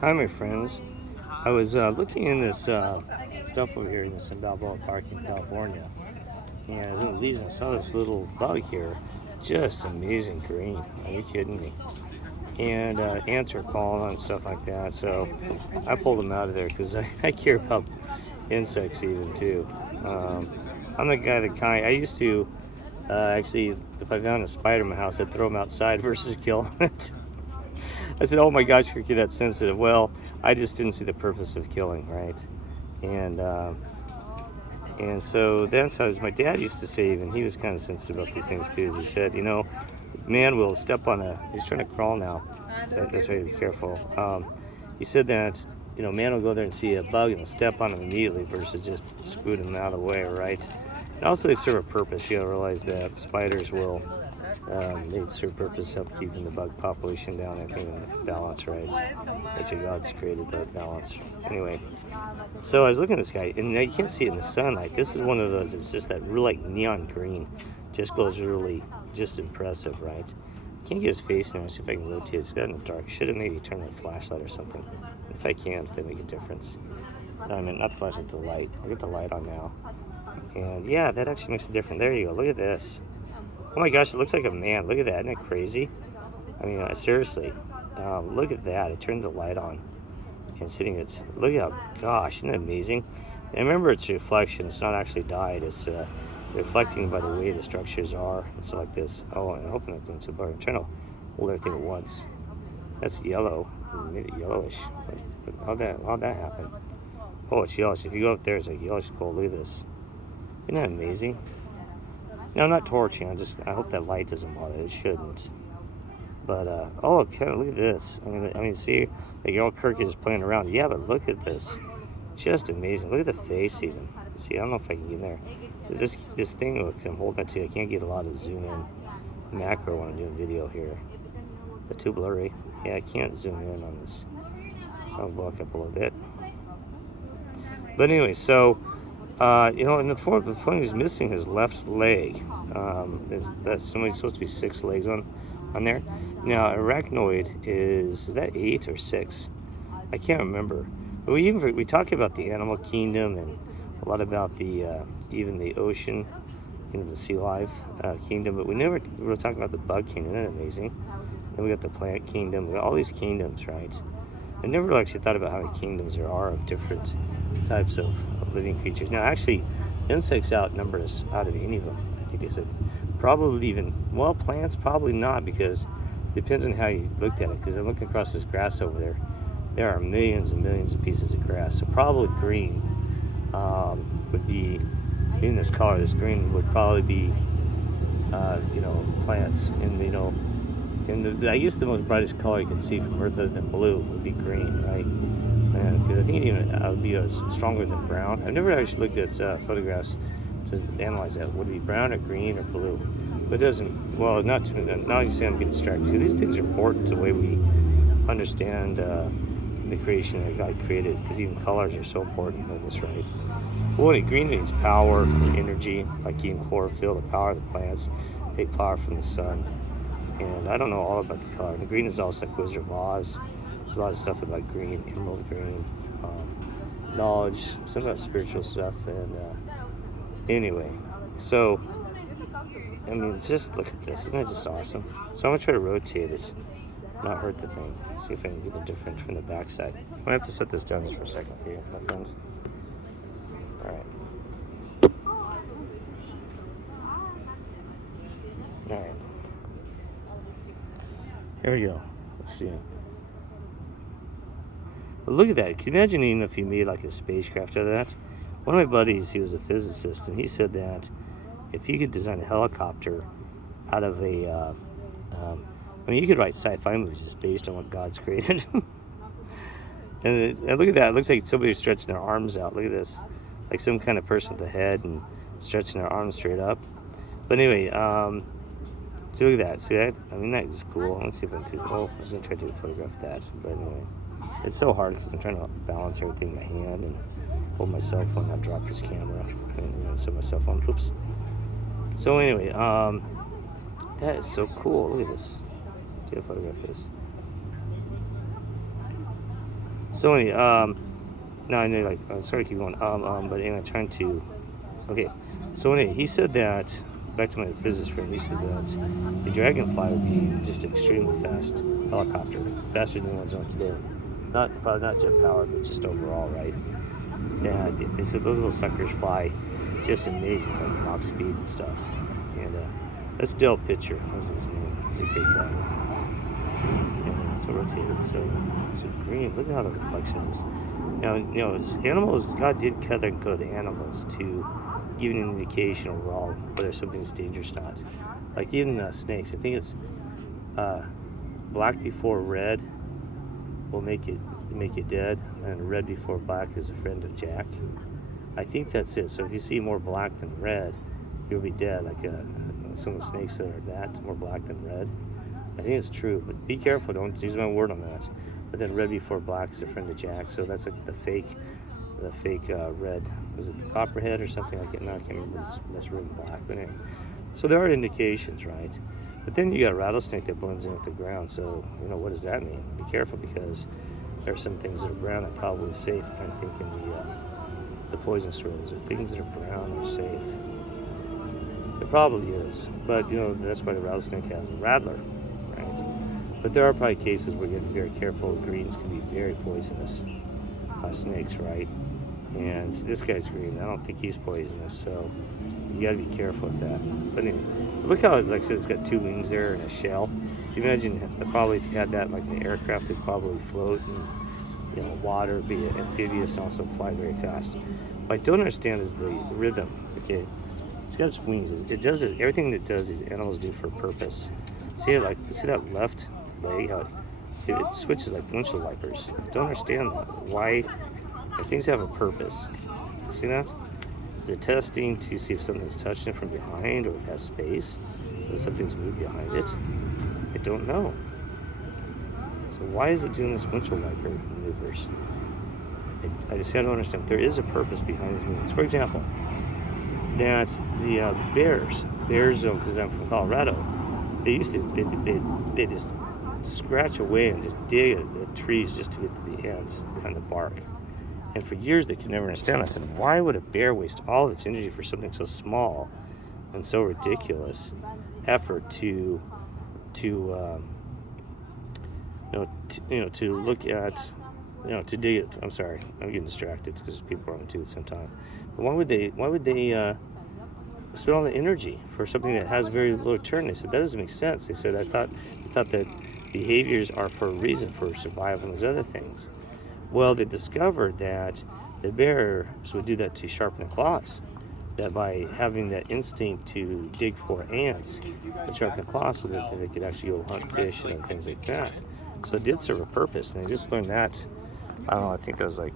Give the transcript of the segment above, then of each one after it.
Hi, my friends. I was looking in this stuff over here in this in Balboa Park in California, and I was in the leaves and I saw this little bug here, just amazing green. Are you kidding me? And ants are calling on stuff like that, so I pulled them out of there because I care about insects even too. Um, I'm the guy that I used to actually, if I found a spider in my house, I'd throw them outside versus kill it. I said, "Oh my gosh, you're that sensitive." Well, I just didn't see the purpose of killing, right? And so that's how my dad used to say. Even he was kind of sensitive about these things too. He said, man will step on a. He's trying to crawl now. That's why you be careful. He said that man will go there and see a bug and will step on him immediately versus just scooting him out of the way, right? And also, they serve a purpose. You gotta realize that spiders will. They serve purpose of keeping the bug population down, I think, in balance, right? That your God's created that balance. Anyway, so I was looking at this guy, and you can't see it in the sunlight. This is one of those. It's just that real like neon green, just glows really, just impressive, right? Can't get his face in there. See if I can rotate it. It's got in the dark. Should have maybe turned on a flashlight or something. If I can, if they make a difference. I mean, not the flashlight, the light. I get the light on now, and yeah, that actually makes a difference. There you go. Look at this. Oh my gosh, it looks like a man. Look at that. Isn't that crazy? I mean, seriously. Look at that. I turned the light on and sitting it. Look at gosh, isn't that amazing? And remember, it's a reflection. It's not actually dyed. It's reflecting by the way the structures are. And so like this. Oh, and I hope I'm not doing too far. I'm trying to hold everything at once. That's yellow. Maybe yellowish. But how'd that happen? Oh, it's yellowish. If you go up there, it's like yellowish gold. Look at this. Isn't that amazing? No, I'm not torching. I hope that light doesn't bother. It shouldn't. But oh, okay, look at this. I mean, see, like all Kirk is playing around. Yeah, but look at this. Just amazing. Look at the face even. See, I don't know if I can get in there. This thing I'm holding that to. I can't get a lot of zoom in macro when I'm doing video here. It's too blurry. Yeah, I can't zoom in on this. So I'll block up a little bit. But anyway, so. In the point he's missing his left leg. Somebody's supposed to be 6 legs on there. Now, arachnoid is that 8 or 6? I can't remember. But we talk about the animal kingdom and a lot about the even the ocean, the sea life kingdom. But we never really talk about the bug kingdom. Isn't that amazing? Then we got the plant kingdom. We got all these kingdoms, right? I never actually thought about how many kingdoms there are of different types of living creatures. Now, actually, insects outnumber us out of any of them. I think they said probably even, plants probably not, because it depends on how you looked at it. Because I'm looking across this grass over there. There are millions and millions of pieces of grass. So probably green would be, in this color, this green would probably be, plants. And I guess the most brightest color you can see from Earth other than blue would be green, right? Because I think it even would be stronger than brown. I've never actually looked at photographs to analyze that. Would it be brown or green or blue? But it doesn't, now you say I'm getting distracted. These things are important to the way we understand the creation that God created, because even colors are so important in this, right? Well, green means power, energy, like even chlorophyll, the power of the plants, take power from the sun. And I don't know all about the color. The green is also like Wizard of Oz. There's a lot of stuff about green, emerald green, knowledge, some about spiritual stuff. And anyway, so, I mean, just look at this. Isn't that just awesome? So I'm going to try to rotate it, not hurt the thing. See if I can get it different from the backside. I'm going to have to set this down just for a second for you, my friends. All right. All right. Here we go. Let's see. But look at that. Can you imagine even if you made like a spacecraft out of that? One of my buddies, he was a physicist, and he said that if you could design a helicopter out of you could write sci-fi movies just based on what God's created. and look at that. It looks like somebody stretching their arms out. Look at this. Like some kind of person with a head and stretching their arms straight up. But anyway, so look at that. See that? I mean, that is cool. Let's see if I can do. Oh, I was gonna try to photograph that, but anyway, it's so hard because I'm trying to balance everything in my hand and hold my cell phone, not drop this camera, and set my cell phone. Oops. So anyway, that is so cool. Look at this. See how photograph this. So anyway, now I know, like, I'm sorry to keep going. But anyway, trying to. Okay. So anyway, he said that. Back to my physicist friend, he said that the dragonfly would be just extremely fast helicopter, faster than the ones on today. Probably not jet powered, but just overall, right? And he said those little suckers fly just amazing, like Mach speed and stuff. And that's Dale Pitcher. What's his name? He's a great guy. And so rotated, so green. Look at how the reflection is. Now, animals. God did color code animals to give an indication overall whether something's dangerous or not. Like even snakes, I think it's black before red will make it dead, and red before black is a friend of Jack. I think that's it. So if you see more black than red, you'll be dead. Like some of the snakes that are that more black than red. I think it's true, but be careful. Don't use my word on that. But then red before black is a friend of Jack. So that's like the fake red. Was it the copperhead or something? I can't remember. That's red and black. But anyway, so there are indications, right? But then you got a rattlesnake that blends in with the ground. So what does that mean? Be careful, because there are some things that are brown that are probably safe. I'm thinking the poisonous rose, or things that are brown are safe. It probably is, but that's why the rattlesnake has a rattler, right? But there are probably cases where you have to be very careful. Greens can be very poisonous. Snakes, right? And this guy's green. I don't think he's poisonous, so you got to be careful with that. But anyway, look how it's, like I said, it's got two wings there and a shell. You imagine probably if you had that like an aircraft, it'd probably float and water, be amphibious, and also fly very fast. What I don't understand is the rhythm. Okay, it's got its wings. It does it. Everything that does these animals do for a purpose. See that left leg? How it switches like windshield wipers. I don't understand that. Why? Things have a purpose. See that? Is it testing to see if something's touching it from behind, or if it has space? If something's moved behind it? I don't know. So why is it doing this windshield wiper maneuvers? I just don't understand. There is a purpose behind these movements. For example, that the bears, because I'm from Colorado, they just scratch away and just dig at trees just to get to the ants behind the bark. And for years they could never understand. I said, why would a bear waste all of its energy for something so small and so ridiculous effort to look at, to dig it? I'm sorry, I'm getting distracted because people are on the too at the same time. But why would they spend all the energy for something that has very little return? They said that doesn't make sense. They said I thought that behaviors are for a reason, for survival and those other things. Well, they discovered that the bears would do that to sharpen their claws. That by having that instinct to dig for ants, they sharpen the claws so that they could actually go hunt fish and things like that. So it did serve a purpose. And they just learned that, I don't know, I think that was like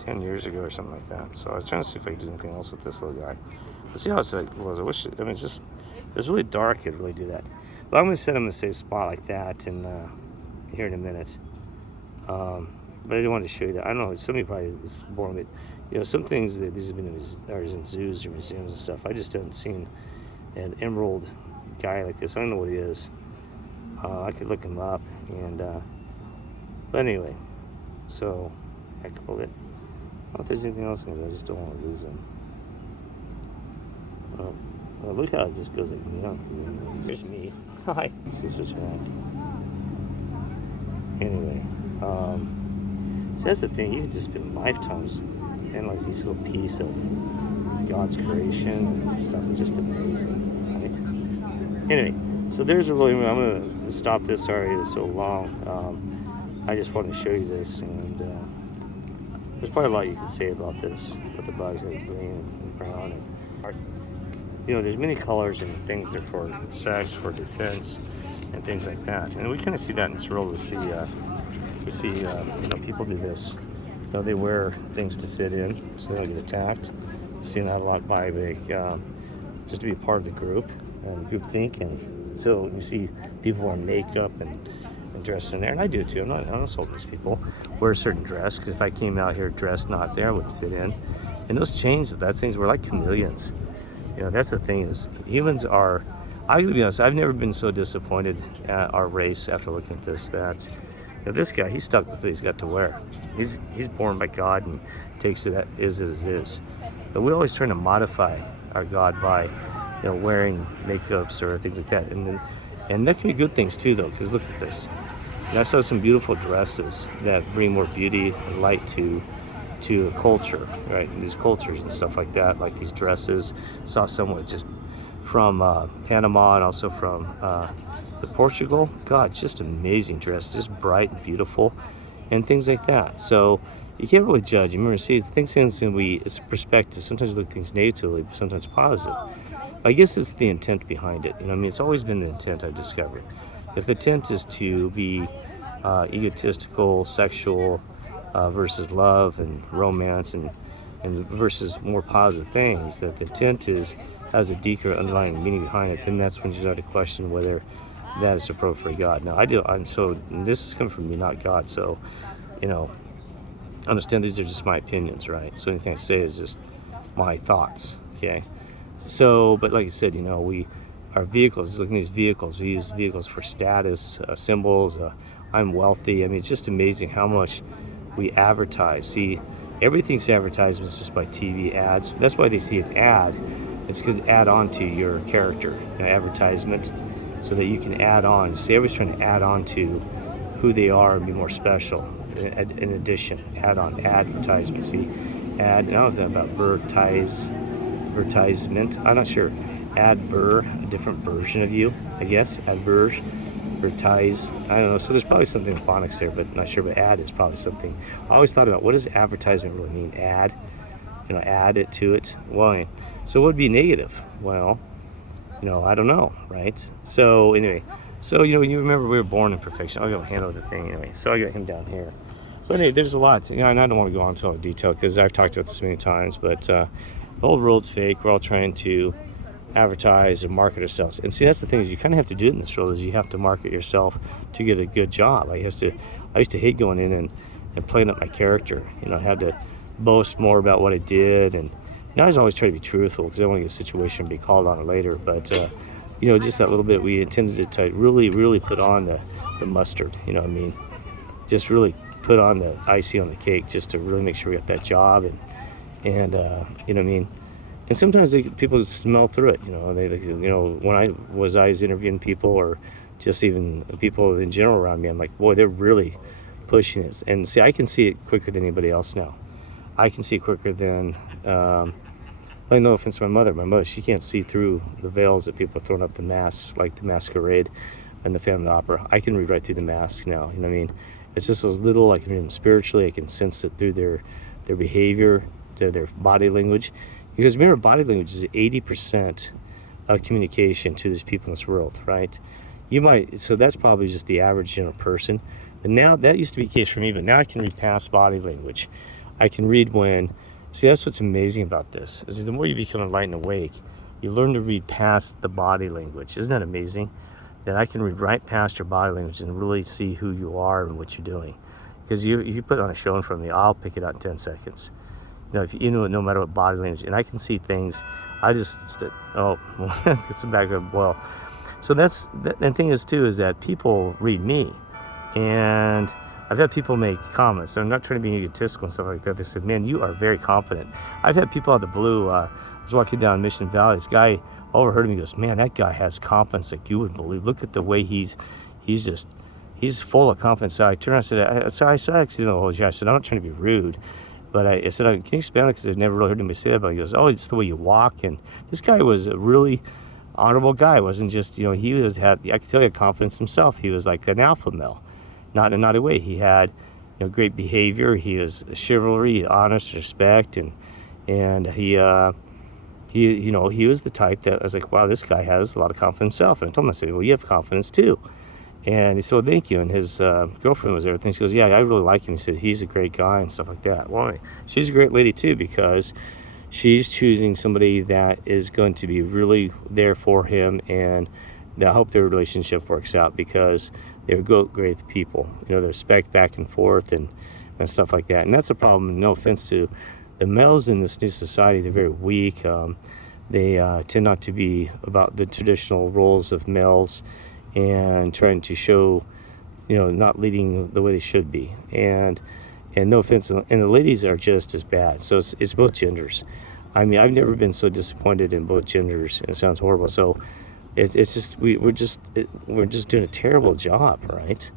10 years ago or something like that. So I was trying to see if I could do anything else with this little guy. But see how it's like, I wish, it's just, it was really dark, it really do that. But I'm going to set him in a safe spot like that and here in a minute. But I didn't want to show you that. I don't know, somebody probably is boring, but some things that these have been in zoos or museums and stuff. I just haven't seen an emerald guy like this. I don't know what he is. I could look him up, and but anyway, so heck of it. I don't know if there's anything else in it. I just don't want to lose him. Well, look how it just goes like neon. Here's me. Hi. Let's see what's wrong. Anyway, so that's the thing. You can just spend lifetimes analyzing each little piece of God's creation and stuff. It's just amazing, right? Anyway, so there's a really. I'm gonna stop this. Sorry, it's so long. I just wanted to show you this, and there's probably a lot you can say about this, with the bugs like green and brown and. There's many colors and things that are for sex, for defense, and things like that. And we kind of see that in this world. We see people do this. They wear things to fit in, so they don't get attacked. You see that a lot by just to be a part of the group and group think. And so you see people wear makeup and dress in there, and I do too. I'm not insulting these people. Wear a certain dress, because if I came out here dressed not there, I wouldn't fit in. And those change. That's things. We're like chameleons. That's the thing, is humans are, I'm going to be honest, I've never been so disappointed at our race after looking at this, that Now this guy, he's stuck with what he's got to wear. He's born by God and takes it as it is. But we always trying to modify our God by, wearing makeups or things like that. And that can be good things too, though, because look at this. And I saw some beautiful dresses that bring more beauty and light to a culture, right? And these cultures and stuff like that, like these dresses. Saw someone just from Panama and also from the Portugal. God, just amazing dress, just bright and beautiful, and things like that. So you can't really judge. You remember, see, it's perspective. Sometimes we look at things negatively, but sometimes positive. I guess it's the intent behind it. It's always been the intent, I've discovered. If the intent is to be egotistical, sexual, versus love and romance and versus more positive things, that the intent has a deeper underlying meaning behind it, then that's when you start to question whether that is appropriate for God. Now so this is coming from me, not God. So, understand these are just my opinions, right? So anything I say is just my thoughts, okay? So, but like I said, our vehicles, look at these vehicles. We use vehicles for status, symbols. I'm wealthy. It's just amazing how much we advertise. See, everything's advertisements just by TV ads. That's why they see an ad. It's because add on to your character, advertisement, so that you can add on. See, everybody's trying to add on to who they are and be more special. In addition, add on advertisement. See, I don't know about advertisement. I'm not sure. A different version of you, I guess. Advertise. I don't know. So there's probably something in phonics there, but not sure. But ad is probably something. I always thought about, what does advertisement really mean? Add, add it to it. Well, so what would be negative? Well, I don't know, right? So anyway, you remember we were born in perfection. I'll go handle the thing anyway. So I got him down here. But anyway, there's a lot. And I don't want to go into all the detail because I've talked about this many times. But the whole world's fake. We're all trying to advertise and market ourselves. And see, that's the thing, is you kind of have to do it in this world, is you have to market yourself to get a good job. I used to hate going in and playing up my character. I had to boast more about what I did, and I was always trying to be truthful because I want to get a situation and be called on it later. But just that little bit, we intended to really, really put on the mustard. Just really put on the icing on the cake, just to really make sure we got that job, and And sometimes people smell through it. When I was interviewing people, or just even people in general around me, I'm like, boy, they're really pushing it. And see, I can see it quicker than anybody else now. I can see it quicker than, no offense to my mother. My mother, she can't see through the veils that people are throwing up the masks, like the masquerade and the Phantom of the Opera. I can read right through the mask now. It's just those little, I can read them spiritually. I can sense it through their behavior, their body language. Because remember, body language is 80% of communication to these people in this world, right? So that's probably just the average general person. But now, that used to be the case for me, but now I can read past body language. I can read see, that's what's amazing about this, is the more you become enlightened and awake, you learn to read past the body language. Isn't that amazing? That I can read right past your body language and really see who you are and what you're doing. Because you put on a show in front of me, I'll pick it out in 10 seconds. If no matter what body language, and I can see things. I just get some background. Well, so the thing is too, is that people read me, and I've had people make comments. I'm not trying to be egotistical and stuff like that. They said, "Man, you are very confident." I've had people out of the blue. I was walking down Mission Valley. This guy overheard me. He goes, "Man, that guy has confidence like you wouldn't believe. Look at the way he's full of confidence." So I turned around and said, I actually didn't hold you. I said, "I'm not trying to be rude." But I said, "Can you expand it?" Because I've never really heard anybody say that. But he goes, "Oh, it's the way you walk." And this guy was a really honorable guy. It wasn't just, I could tell he had confidence himself. He was like an alpha male, not in a way. He had, great behavior. He was chivalry, honest, respect, and he was the type that I was like, wow, this guy has a lot of confidence himself. And I told him, I said, well, you have confidence too. And he said, well, thank you. And his girlfriend was there. She goes, yeah, I really like him. He said, he's a great guy and stuff like that. Well, she's a great lady too, because she's choosing somebody that is going to be really there for him, and I hope their relationship works out, because they're great people. They respect back and forth and stuff like that. And that's a problem. No offense to the males in this new society. They're very weak. They tend not to be about the traditional roles of males, and trying to show not leading the way they should be. And no offense, and the ladies are just as bad. So it's both genders. I mean, I've never been so disappointed in both genders, and it sounds horrible. So it's just we're just doing a terrible job, right?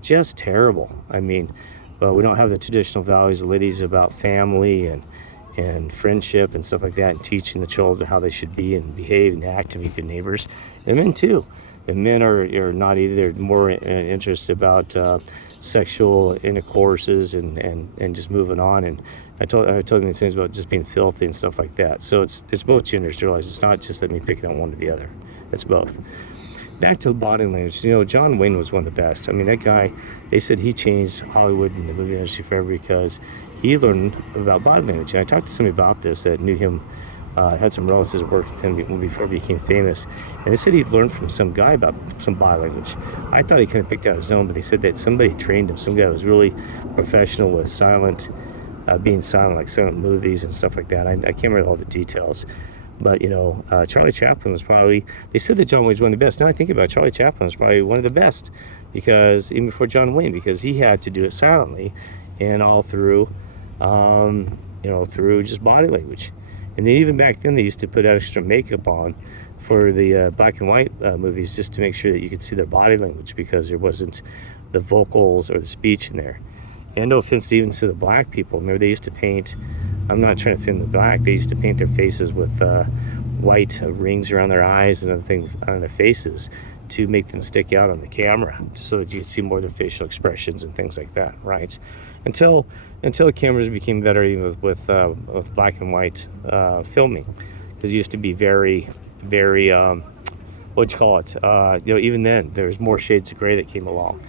Just terrible. I mean, but we don't have the traditional values of ladies about family and friendship and stuff like that, and teaching the children how they should be and behave and act and be good neighbors. And men too. And men are not either. They're more interested about sexual intercourses and just moving on. And I told them things about just being filthy and stuff like that. So it's both genders to realize it's not just that me picking on one or the other. It's both. Back to the body language. John Wayne was one of the best. I mean, that guy, they said he changed Hollywood and the movie industry forever because he learned about body language. And I talked to somebody about this that knew him, had some relatives that worked with him before he became famous. And they said he'd learned from some guy about some body language. I thought he kind of picked out his own, but they said that somebody trained him. Some guy was really professional with being silent, like silent movies and stuff like that. I can't remember all the details. But, Charlie Chaplin was probably, they said that John Wayne was one of the best. Now I think about it, Charlie Chaplin was probably one of the best because even before John Wayne, because he had to do it silently and all through, through just body language. And then even back then, they used to put extra makeup on for the black and white movies just to make sure that you could see their body language because there wasn't the vocals or the speech in there. And no offense to even to the black people. Remember, they used to paint, I'm not trying to offend the black, they used to paint their faces with white rings around their eyes and other things on their faces to make them stick out on the camera so that you could see more of their facial expressions and things like that, right? Until cameras became better even with black and white filming, because it used to be very, very, even then, there was more shades of gray that came along.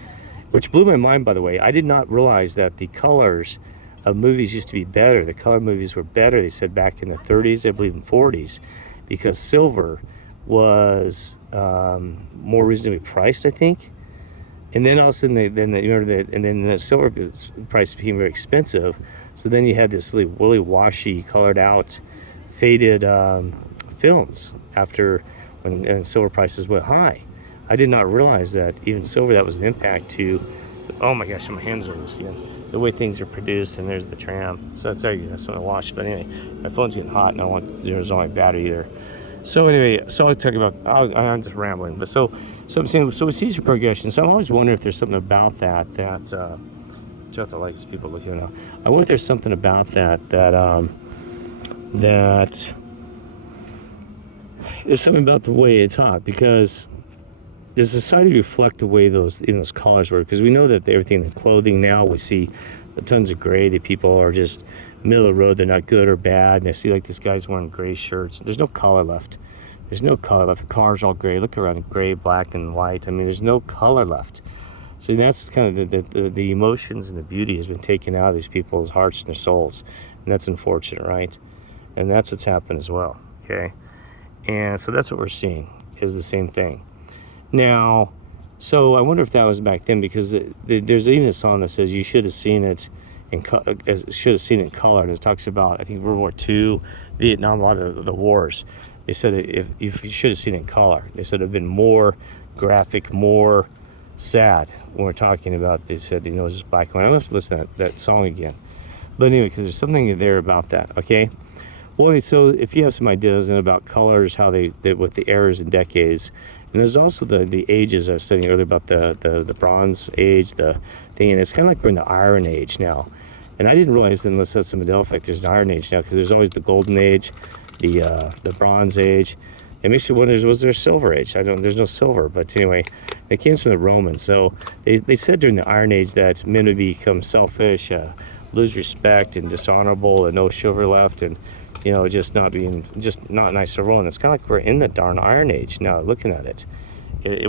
Which blew my mind, by the way. I did not realize that the colors of movies used to be better. The color movies were better, they said, back in the 30s, I believe in 40s, because silver was more reasonably priced, I think. And then all of a sudden, then the silver price became very expensive. So then you had this really washy, colored out, faded films after when silver prices went high. I did not realize that even silver, that was an impact to, oh my gosh, my hands on this again, the way things are produced. And there's the tram. So that's something to watch. But anyway, my phone's getting hot and I don't want there's only battery either. So anyway, so I'll talk about, I'm just rambling. But so I'm saying, so we see your progression. So I'm always wondering if there's something about that just the likes people looking now. I wonder if there's something about that there's something about the way it's taught, because does society reflect the way those colors were? Because we know that everything in the clothing now, we see tons of gray. The people are just middle of the road. They're not good or bad. And I see like this guy's wearing gray shirts. There's no color left. There's no color left. The car's all gray. Look around, gray, black, and white. I mean, there's no color left. So that's kind of the emotions and the beauty has been taken out of these people's hearts and their souls. And that's unfortunate, right? And that's what's happened as well, okay? And so that's what we're seeing is the same thing. Now, so I wonder if that was back then, because there's even a song that says you should have seen it in color, and it talks about, I think, World War II, Vietnam, a lot of the wars. They said if you should have seen it in color, they said it would have been more graphic, more sad when we're talking about. They said, it's just black and white. I'm gonna have to listen to that song again. But anyway, because there's something there about that, okay? Well, so if you have some ideas about colors, how they with the eras and decades. And there's also the ages I was studying earlier about the Bronze Age, the thing, and it's kind of like we're in the Iron Age now. And I didn't realize that unless that's some Mandela effect, there's an Iron Age now, because there's always the Golden Age, the Bronze Age. It makes you wonder, was there a Silver Age? There's no silver, but anyway, it came from the Romans. So they said during the Iron Age that men would become selfish, lose respect, and dishonorable, and no chivalry left, and just not nice to everyone. It's kind of like we're in the darn Iron Age now, looking at it.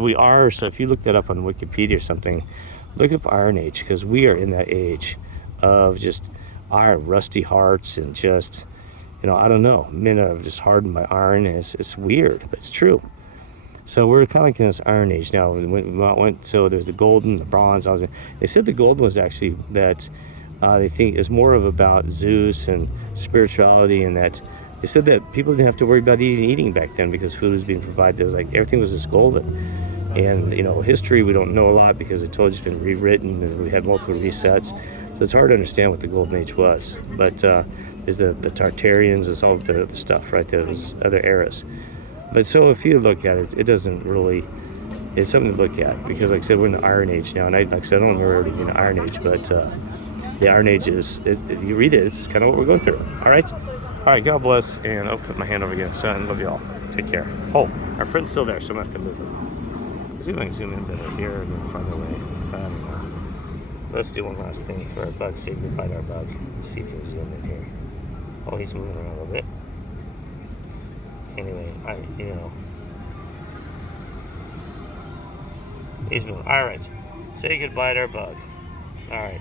We are. So if you look that up on Wikipedia or something, look up Iron Age, because we are in that age of just iron, rusty hearts, and just, I don't know, men have just hardened by iron. And it's weird, but it's true. So we're kind of like in this Iron Age now. So there's the golden, the bronze. They said the golden was actually that. They think it's more of about Zeus and spirituality, and that they said that people didn't have to worry about eating back then because food was being provided. It was like everything was just golden. And history, we don't know a lot because I told you it's been rewritten and we had multiple resets. So it's hard to understand what the Golden Age was. But is the Tartarians, is all the stuff, right? Those other eras. But so if you look at it, it doesn't really, it's something to look at because, like I said, we're in the Iron Age now. And like I said, I don't remember everything in the Iron Age, but the Iron Age you read it, it's kind of what we're going through. All right? All right, God bless. And I'll put my hand over again. Son, love you all. Take care. Oh, our friend's still there, so I'm going to have to move him. Let's see if I can zoom in better here and then farther away. I don't know. Let's do one last thing for our bug. Say goodbye to our bug. Let's see if he'll zoom in here. Oh, he's moving around a little bit. Anyway, he's moving. All right. Say goodbye to our bug. All right.